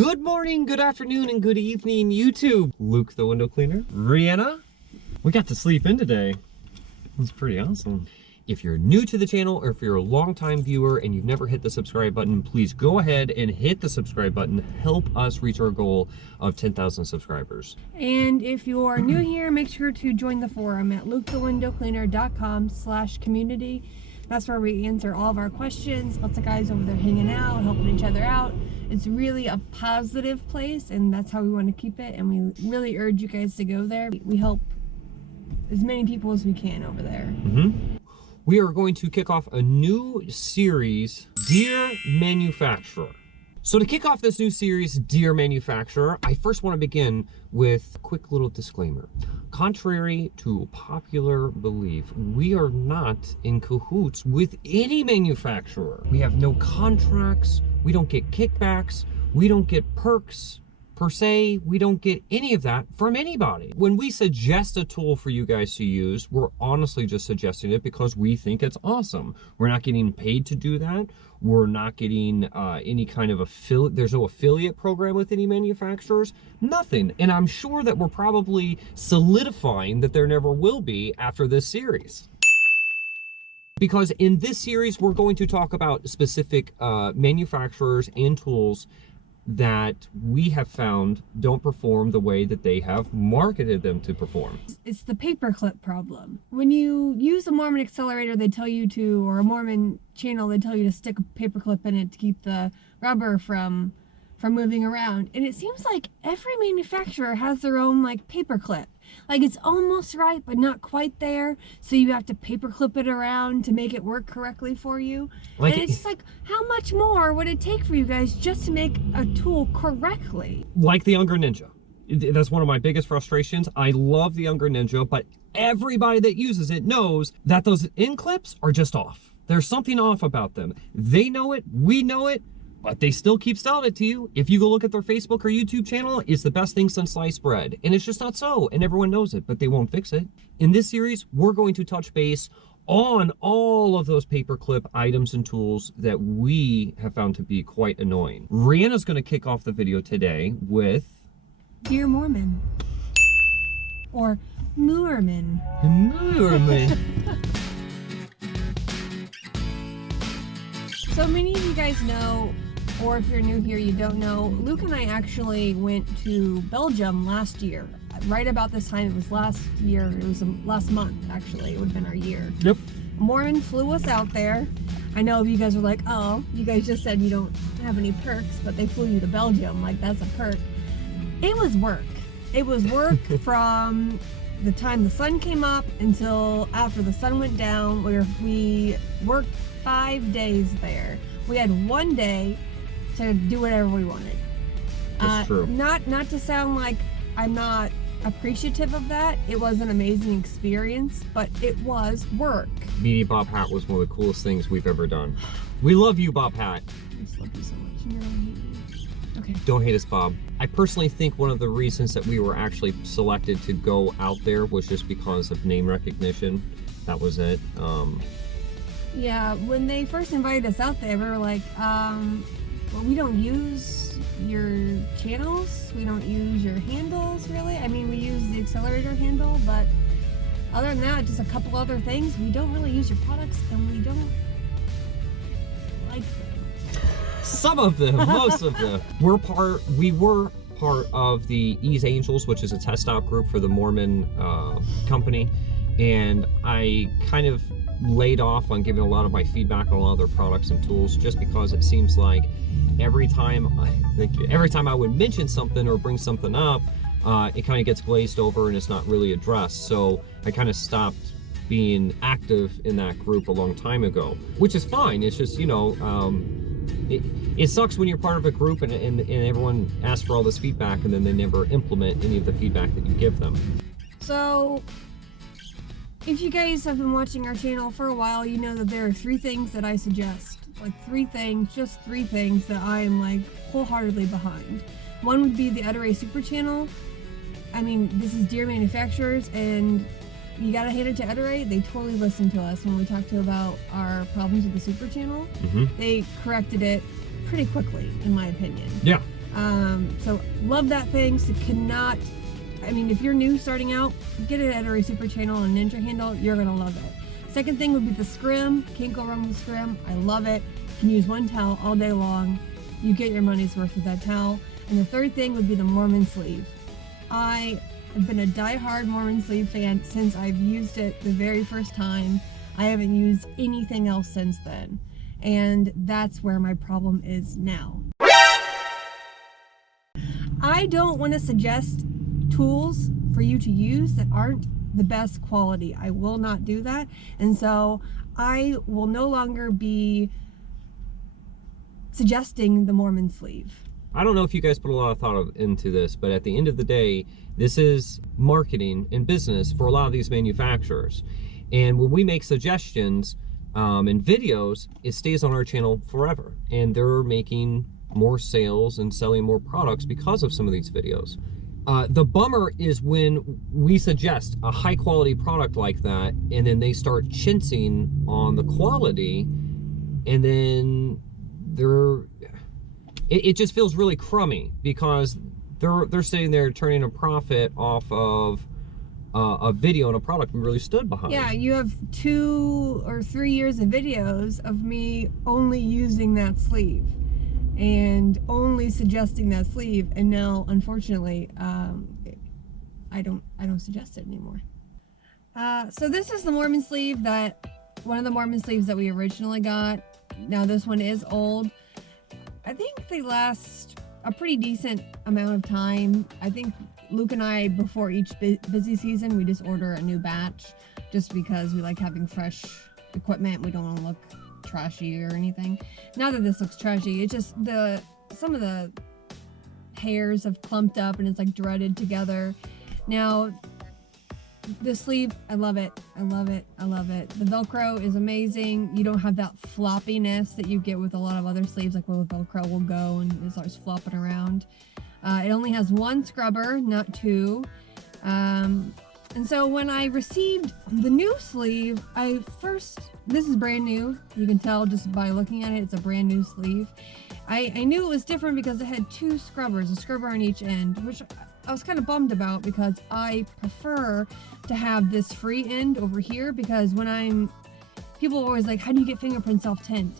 Good morning, good afternoon, and good evening, YouTube. Luke the window cleaner. Rihanna, we got to sleep in today. That's pretty awesome. If you're new to the channel or if you're a longtime viewer and you've never hit the subscribe button, please go ahead and hit the subscribe button. Help us reach our goal of 10,000 subscribers. And if you're new here, make sure to join the forum at lukethewindowcleaner.com/community. That's where we answer all of our questions. Lots of guys over there hanging out, helping each other out. It's really a positive place, and that's how we want to keep it. And we really urge you guys to go there. We help as many people as we can over there. We are going to kick off a new series, Dear Manufacturer. So to kick off this new series, Dear Manufacturer, I first want to begin with a quick little disclaimer. Contrary to popular belief, we are not in cahoots with any manufacturer. We have no contracts, we don't get kickbacks, we don't get perks per se, we don't get any of that from anybody. When we suggest a tool for you guys to use, we're honestly just suggesting it because we think it's awesome. We're not getting paid to do that. We're not getting any kind of affiliate. There's no affiliate program with any manufacturers, nothing. And I'm sure that we're probably solidifying that there never will be after this series. Because in this series, we're going to talk about specific manufacturers and tools that we have found don't perform the way that they have marketed them to perform. It's the paperclip problem. When you use a Mormon accelerator, they tell you to, or a Mormon channel, they tell you to stick a paperclip in it to keep the rubber from moving around. And it seems like every manufacturer has their own like paperclip. Like it's almost right, but not quite there. So you have to paperclip it around to make it work correctly for you. Like, and it's just like, how much more would it take for you guys just to make a tool correctly? Like the Ungar Ninja. That's one of my biggest frustrations. I love the Ungar Ninja, but everybody that uses it knows that those end clips are just off. There's something off about them. They know it, we know it, but they still keep selling it to you. If you go look at their Facebook or YouTube channel, it's the best thing since sliced bread. And it's just not so, and everyone knows it, but they won't fix it. In this series, we're going to touch base on all of those paperclip items and tools that we have found to be quite annoying. Rihanna's gonna kick off the video today with Dear Mormon. Or Moerman. Moerman. So many of you guys know, or if you're new here, you don't know, Luke and I actually went to Belgium last year. Right about this time, it was last year, it was last month actually, it would have been our year. Yep. Moerman flew us out there. I know if you guys are like, oh, you guys just said you don't have any perks, but they flew you to Belgium, like that's a perk. It was work. It was work from the time the sun came up until after the sun went down, where we worked 5 days there. We had 1 day to do whatever we wanted. That's true. Not to sound like I'm not appreciative of that. It was an amazing experience, but it was work. Meeting Bob Hat was one of the coolest things we've ever done. We love you, Bob Hat. I just love you so much. You're gonna hate me. Okay. Don't hate us, Bob. I personally think one of the reasons that we were actually selected to go out there was just because of name recognition. That was it. Yeah, when they first invited us out there, we were like, well, we don't use your channels, we don't use your handles, really. I mean, we use the accelerator handle, but other than that, just a couple other things. We don't really use your products, and we don't like them. Some of them, most of them. We were part of the Ease Angels, which is a test out group for the Mormon company, and I kind of laid off on giving a lot of my feedback on a lot of their products and tools, just because it seems like every time I would mention something or bring something up, it kind of gets glazed over and it's not really addressed. So I kind of stopped being active in that group a long time ago, which is fine. It's just, you know, it sucks when you're part of a group and everyone asks for all this feedback and then they never implement any of the feedback that you give them. So if you guys have been watching our channel for a while, you know that there are 3 things that I suggest. Like 3 things, just 3 things that I am like wholeheartedly behind. One would be the Udare Super Channel. I mean, this is Dear Manufacturers, and you gotta hand it to Udare. They totally listened to us when we talked to about our problems with the Super Channel. They corrected it pretty quickly, in my opinion. Yeah. So love that thing. So cannot, I mean, if you're new starting out, get it at a super channel and ninja handle, you're gonna love it. Second thing would be the scrim. Can't go wrong with the scrim. I love it. You can use one towel all day long. You get your money's worth with that towel. And the third thing would be the Mormon Sleeve. I have been a die-hard Mormon Sleeve fan since I've used it the very first time. I haven't used anything else since then. And that's where my problem is now. I don't want to suggest tools for you to use that aren't the best quality. I will not do that. And so I will no longer be suggesting the Mormon Sleeve. I don't know if you guys put a lot of thought into this, but at the end of the day, this is marketing and business for a lot of these manufacturers. And when we make suggestions and videos, it stays on our channel forever. And they're making more sales and selling more products because of some of these videos. The bummer is when we suggest a high quality product like that, and then they start chinsing on the quality, and then it just feels really crummy because they're sitting there turning a profit off of a video and a product we really stood behind. Yeah, you have 2 or 3 years of videos of me only using that sleeve and only suggesting that sleeve, and now unfortunately I don't suggest it anymore. So this is the Mormon Sleeve, one of the Mormon Sleeves that we originally got. Now this one is old. I think they last a pretty decent amount of time. I think Luke and I, before each busy season, we just order a new batch just because we like having fresh equipment. We don't want to look trashy or anything. Not that this looks trashy, it's just some of the hairs have clumped up and it's like dreaded together. Now the sleeve, I love it. I love it. I love it. The Velcro is amazing. You don't have that floppiness that you get with a lot of other sleeves, like where the Velcro will go and it starts flopping around. It only has 1 scrubber, not 2. And so when I received the new sleeve, this is brand new. You can tell just by looking at it, it's a brand new sleeve. I knew it was different because it had 2 scrubbers, a scrubber on each end, which I was kind of bummed about because I prefer to have this free end over here, because people are always like, how do you get fingerprints off tint?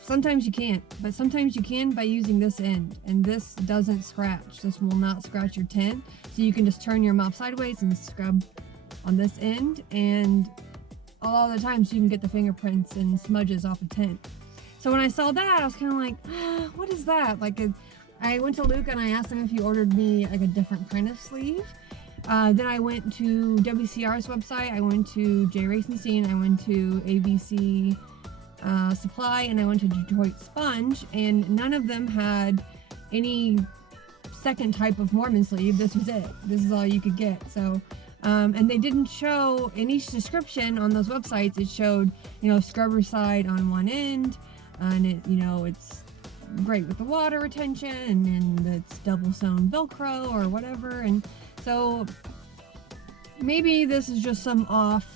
Sometimes you can't, but sometimes you can by using this end, and this doesn't scratch. This will not scratch your tint, so you can just turn your mop sideways and scrub on this end, and a lot of the times you can get the fingerprints and smudges off of tint. So when I saw that, I was kind of like, what is that? Like, I went to Luke and I asked him if he ordered me like a different kind of sleeve. Then I went to WCR's website, I went to J. Racenstein, I went to ABC Supply, and I went to Detroit Sponge, and none of them had any second type of Mormon sleeve. This was it. This is all you could get. So, and they didn't show in each description on those websites. It showed, scrubber side on one end, and it's great with the water retention, and it's double sewn Velcro or whatever. And so maybe this is just some off.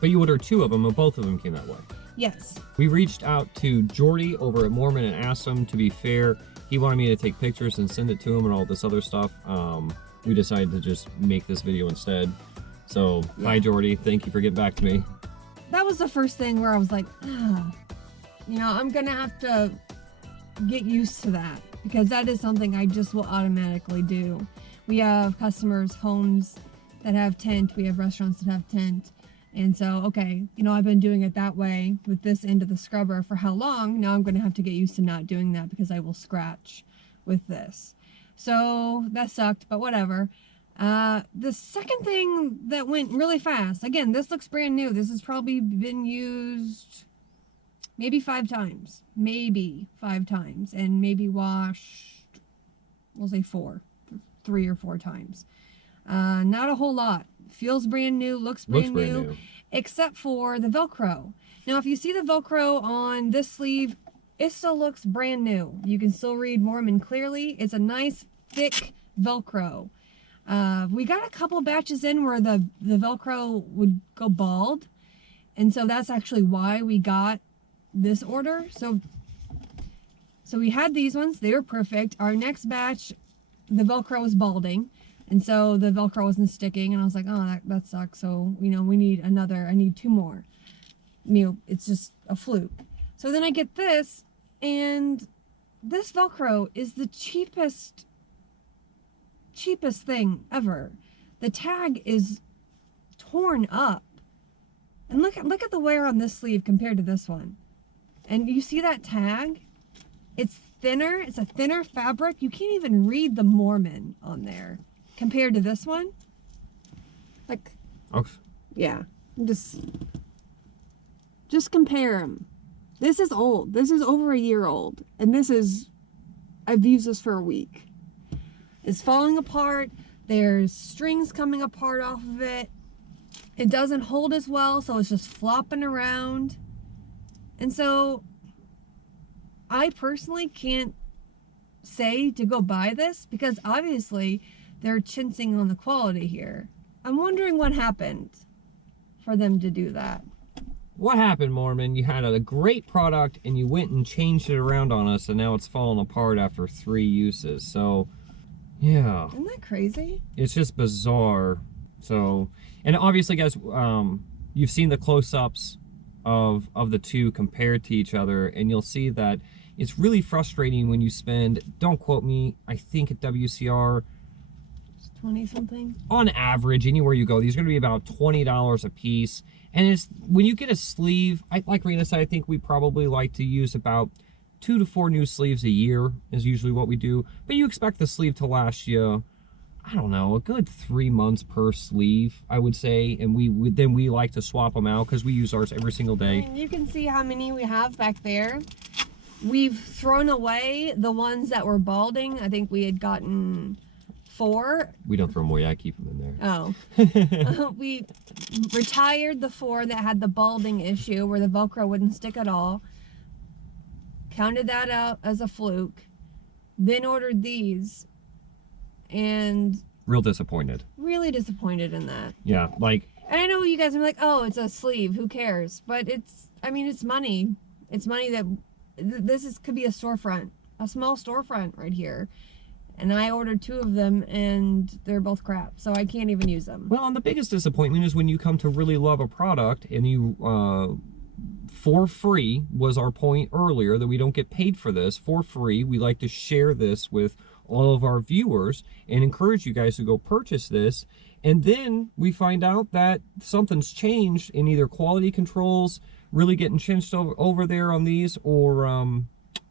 But you ordered 2 of them, and both of them came that way. Yes. We reached out to Jordy over at Moerman and asked him. To be fair, he wanted me to take pictures and send it to him and all this other stuff. We decided to just make this video instead. So, yeah. Hi Jordy, thank you for getting back to me. That was the first thing where I was like, I'm gonna have to get used to that, because that is something I just will automatically do. We have customers' homes that have tint, we have restaurants that have tint. And so, okay, I've been doing it that way with this end of the scrubber for how long? Now I'm going to have to get used to not doing that because I will scratch with this. So that sucked, but whatever. The second thing that went really fast, again, this looks brand new. This has probably been used maybe 5 times. Maybe 5 times. And maybe washed, we'll say 3 or 4 times. Not a whole lot. Feels brand new, looks brand new, except for the Velcro. Now, if you see the Velcro on this sleeve, it still looks brand new. You can still read Mormon clearly. It's a nice, thick Velcro. We got a couple batches in where the Velcro would go bald, and so that's actually why we got this order. So So we had these ones, they were perfect. Our next batch, the Velcro was balding, and so the Velcro wasn't sticking, and I was like, oh, that sucks. So, you know, we need another, I need 2 more. You know, it's just a fluke. So then I get this, and this Velcro is the cheapest thing ever. The tag is torn up. And look at the wear on this sleeve compared to this one. And you see that tag? It's thinner. It's a thinner fabric. You can't even read the Moerman on there compared to this one. Like, Okay. yeah, just compare them. This is old. This is over a year old. And this is, I've used this for a week. It's falling apart. There's strings coming apart off of it. It doesn't hold as well, so it's just flopping around. And so I personally can't say to go buy this because obviously they're chincing on the quality here. I'm wondering what happened for them to do that. What happened, Moerman? You had a great product and you went and changed it around on us, and now it's falling apart after 3 uses. So, yeah. Isn't that crazy? It's just bizarre. So, and obviously, guys, you've seen the close-ups of the two compared to each other, and you'll see that it's really frustrating when you spend, don't quote me, I think at WCR, 20 something on average, anywhere you go, these are going to be about $20 a piece. And it's when you get a sleeve, like Rena said, I think we probably like to use about 2 to 4 new sleeves a year is usually what we do. But you expect the sleeve to last you, I don't know, a good 3 months per sleeve, I would say. And then we like to swap them out because we use ours every single day. I mean, you can see how many we have back there. We've thrown away the ones that were balding. I think we had gotten 4. We don't throw them away, I keep them in there. Oh. We retired the 4 that had the balding issue where the Velcro wouldn't stick at all. Counted that out as a fluke. Then ordered these. And Real disappointed. really disappointed in that. Yeah, like, And I know you guys are like, oh, it's a sleeve, who cares? But it's, I mean, it's money. It's money that, could be a storefront. A small storefront right here. And I ordered 2 of them, and they're both crap. So I can't even use them. well, and the biggest disappointment is when you come to really love a product and you, for free was our point earlier, that we don't get paid for this. For free, we like to share this with all of our viewers and encourage you guys to go purchase this. And then we find out that something's changed in either quality controls, really getting chinched over there on these, or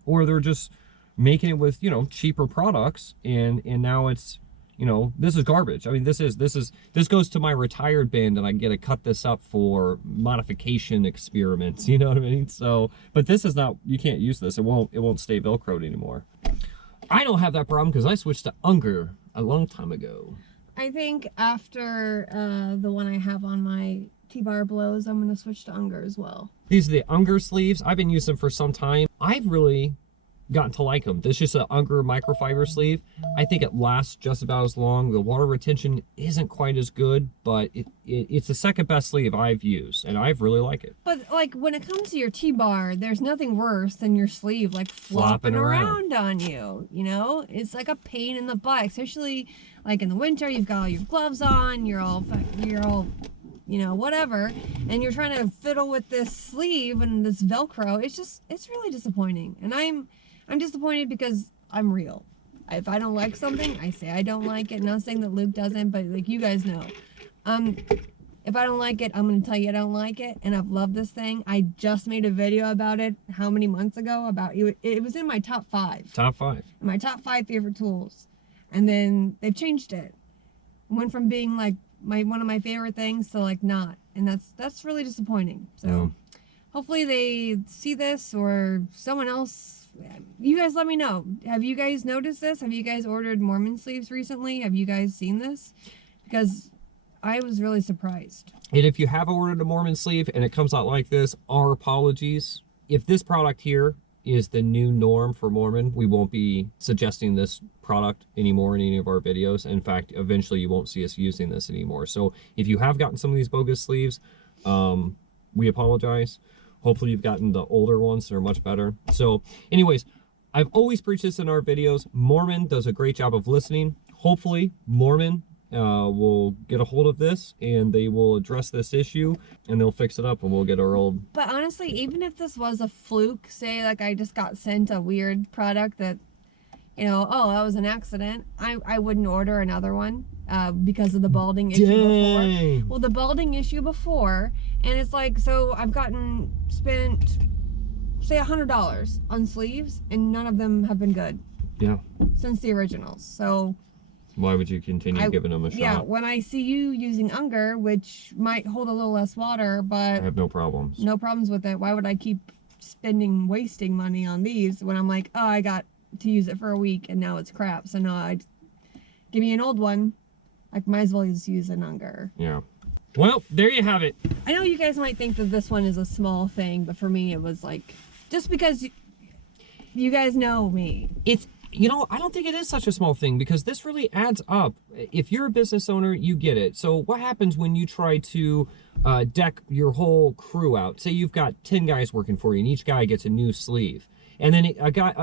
they're just making it with, you know, cheaper products, and now it's, you know, this is garbage. I mean, this goes to my retired bin, and I get to cut this up for modification experiments, you know what I mean? So, but this is not, you can't use this. It won't stay Velcroed anymore. I don't have that problem because I switched to Ungar a long time ago. I think after the one I have on my T-bar blows, I'm going to switch to Ungar as well. These are the Ungar sleeves. I've been using them for some time. I've really gotten to like them. This is just an Ungar microfiber sleeve. I think it lasts just about as long. The water retention isn't quite as good, but it's the second best sleeve I've used, and I've really like it. But like when it comes to your T-bar, there's nothing worse than your sleeve like flopping around on you. You know, it's like a pain in the butt, especially like in the winter. You've got all your gloves on. You're all you know, whatever, and you're trying to fiddle with this sleeve and this Velcro. It's really disappointing, and I'm disappointed because I'm real. If I don't like something, I say I don't like it. Not saying that Luke doesn't, but like you guys know. If I don't like it, I'm going to tell you I don't like it. And I've loved this thing. I just made a video about it how many months ago? It was in my top 5. Top 5. My top 5 favorite tools. And then they've changed it. Went from being like one of my favorite things to like not. And that's really disappointing. So hopefully they see this, or someone else. You guys let me know. Have you guys noticed this? Have you guys ordered Mormon sleeves recently? Have you guys seen this? Because I was really surprised. And if you have ordered a Mormon sleeve and it comes out like this, our apologies. If this product here is the new norm for Moerman, we won't be suggesting this product anymore in any of our videos. In fact, eventually you won't see us using this anymore. So if you have gotten some of these bogus sleeves, we apologize. Hopefully you've gotten the older ones that are much better. So anyways, I've always preached this in our videos. Moerman does a great job of listening. Hopefully, Moerman will get a hold of this and they will address this issue and they'll fix it up and we'll get our old. But honestly, even if this was a fluke, say like I just got sent a weird product that, you know, oh, that was an accident, I wouldn't order another one because of the balding issue before. Well, the balding issue before, and it's like, so I've spent, say, $100 on sleeves, and none of them have been good. Yeah. Since the originals. So why would you continue giving them a shot? Yeah, when I see you using Ungar, which might hold a little less water, but I have no problems. No problems with it. Why would I keep wasting money on these when I'm like, oh, I got to use it for a week and now it's crap. So no, give me an old one. I might as well just use an Ungar. Yeah. Well, there you have it. I know you guys might think that this one is a small thing, but for me it was like, just because you guys know me. It's, you know, I don't think it is such a small thing because this really adds up. If you're a business owner, you get it. So what happens when you try to deck your whole crew out? Say you've got 10 guys working for you and each guy gets a new sleeve. And then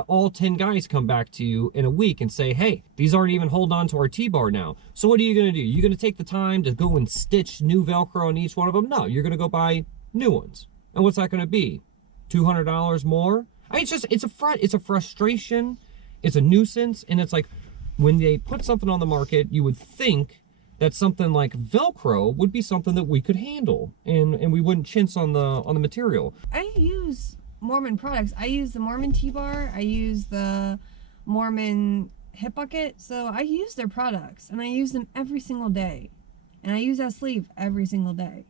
all 10 guys come back to you in a week and say, hey, these aren't even holding on to our T-bar now. So what are you going to do? You're going to take the time to go and stitch new Velcro on each one of them? No, you're going to go buy new ones. And what's that going to be? $200 more? I mean, it's a frustration. It's a nuisance. And it's like when they put something on the market, you would think that something like Velcro would be something that we could handle and we wouldn't chintz on the material. I use Mormon products. I use the Mormon T-bar. I use the Mormon hip bucket. So I use their products and I use them every single day. And I use that sleeve every single day.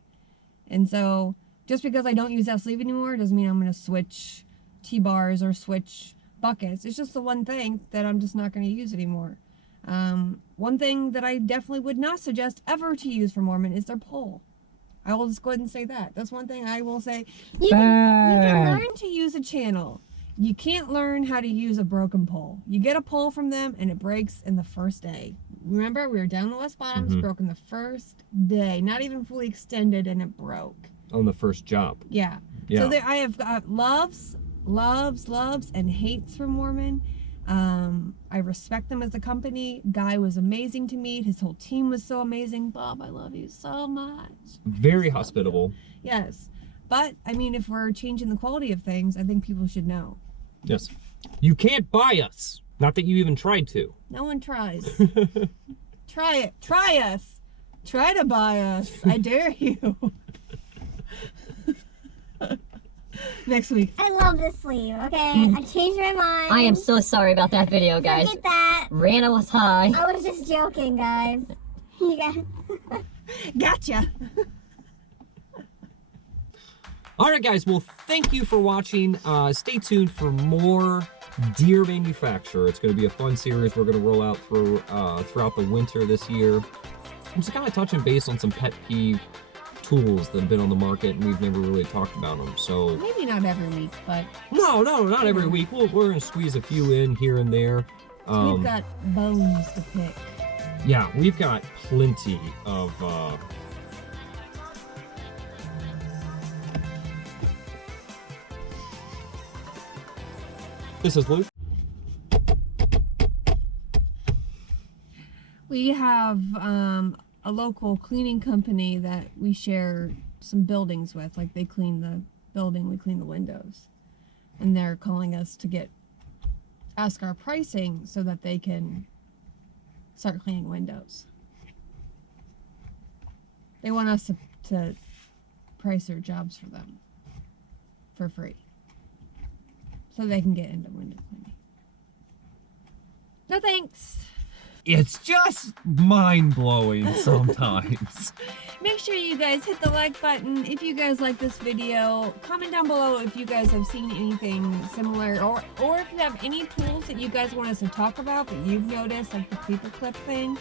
And so just because I don't use that sleeve anymore doesn't mean I'm going to switch T-bars or switch buckets. It's just the one thing that I'm just not going to use anymore. One thing that I definitely would not suggest ever to use for Mormon is their pole. I will just go ahead and say that. That's one thing I will say. You can learn to use a channel. You can't learn how to use a broken pole. You get a pole from them and it breaks in the first day. Remember, we were down the West Bottoms, broken the first day. Not even fully extended and it broke. On the first job. Yeah. So I have got loves, and hates for Mormon. I respect them as a company. Guy was amazing to meet. His whole team was so amazing. Bob, I love you so much. Very hospitable. Yes. But, I mean, if we're changing the quality of things, I think people should know. Yes. You can't buy us. Not that you even tried to. No one tries. Try it. Try us. Try to buy us. I dare you. Next week. I love this sleeve, okay? I changed my mind. I am so sorry about that video, guys. Forget that. Rana was high. I was just joking, guys. You guys. Gotcha. All right, guys. Well, thank you for watching. Stay tuned for more Deer Manufacturer. It's going to be a fun series we're going to roll out throughout the winter this year. I'm just kind of touching base on some pet peeve tools that have been on the market and we've never really talked about them. So maybe not every week, but no, not every week. We're going to squeeze a few in here and there. We've got bones to pick. Yeah, we've got plenty of This is Luke. We have a local cleaning company that we share some buildings with. Like, they clean the building, we clean the windows. And they're calling us to ask our pricing so that they can start cleaning windows. They want us to price their jobs for them for free, so they can get into window cleaning. No thanks. It's just mind-blowing sometimes. Make sure you guys hit the like button if you guys like this video. Comment down below if you guys have seen anything similar, or if you have any tools that you guys want us to talk about that you've noticed, like the paperclip thing.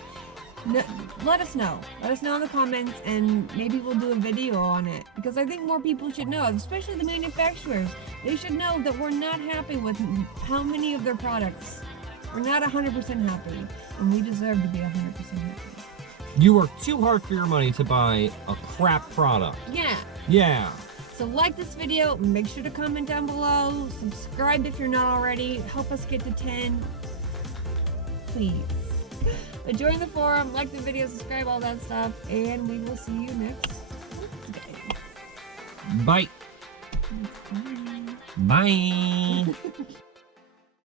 No, let us know. Let us know in the comments, and maybe we'll do a video on it, because I think more people should know, especially the manufacturers. They should know that we're not happy with how many of their products. We're not 100% happy, and we deserve to be 100% happy. You work too hard for your money to buy a crap product. Yeah. Yeah. So like this video, make sure to comment down below, subscribe if you're not already, help us get to 10, please. But join the forum, like the video, subscribe, all that stuff, and we will see you next Wednesday. Bye. Bye. Bye.